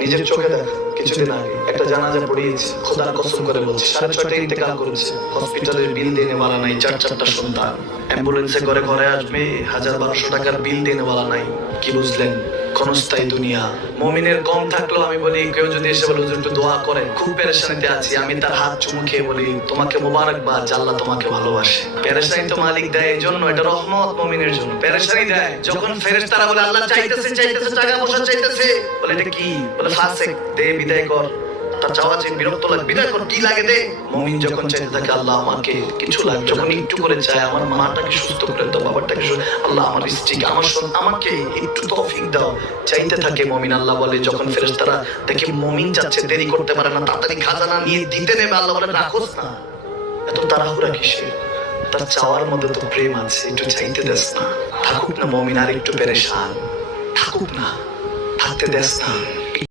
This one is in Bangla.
নিজের চোখে দেখা কিছুদিন আগে একটা জানাজা পড়িয়েছে, খোদার কসম করে বলছে 6:30টায় ইন্তেকাল করেছে। হসপিটালের বিল দিনে वाला নাই, 4-4টা সন্তান, অ্যাম্বুলেন্সে করে ঘরে আসবে, 1000-1200 টাকার বিল দিনে वाला নাই। কি বুঝলেন? ক্ষণস্থায়ী দুনিয়া। মুমিনের কম থাকলেও আমি বলি, কেউ যদি এসে বলে হুজুর একটু দোয়া করেন, খুব পেরেশানিতে আছি, আমি তার হাত চুমু খেয়ে বলি তোমাকে মোবারকবাদ, আল্লাহ তোমাকে ভালোবাসে। পেরেশানি তো মালিক দেয়, এই জন্য এটা রহমত মুমিনের জন্য। পেরেশানি দেয় যখন ফেরেশতারা বলে আল্লাহ চাইতেছে টাকা পয়সা চাইতেছে, বলে এটা কি? বলে ফাসিক, দে বিদায় কর। তার চাওয়া যে বিরক্ত লাগে, বিদায় কর, কি লাগে দে। মুমিন যখন চাইতে থাকে আল্লাহ আমাকে কিছু লাগে, যখন একটু করে চায় আমার মাটাকে সুস্থ করে দাও, বাবাটাকে আল্লাহ আমার স্ত্রীকে আমাকে একটু তৌফিক দাও, চাইতে থাকে মুমিন। আল্লাহ বলে যখন ফেরেশতারা দেখে মুমিন যাচ্ছে, দেরি করতে পারে না, তাড়াতাড়ি খাজানা নিয়ে দিতে নেবে, আল্লাহ বলে রাখোস না, এত তাড়াহুড়া কিসের? তার চাওয়ার মধ্যে তো প্রেম আছে, একটু চাইতে দেস না। থাকুক না মুমিন আর একটু পেরেশান, থাকুক না, থাকতে দেস না।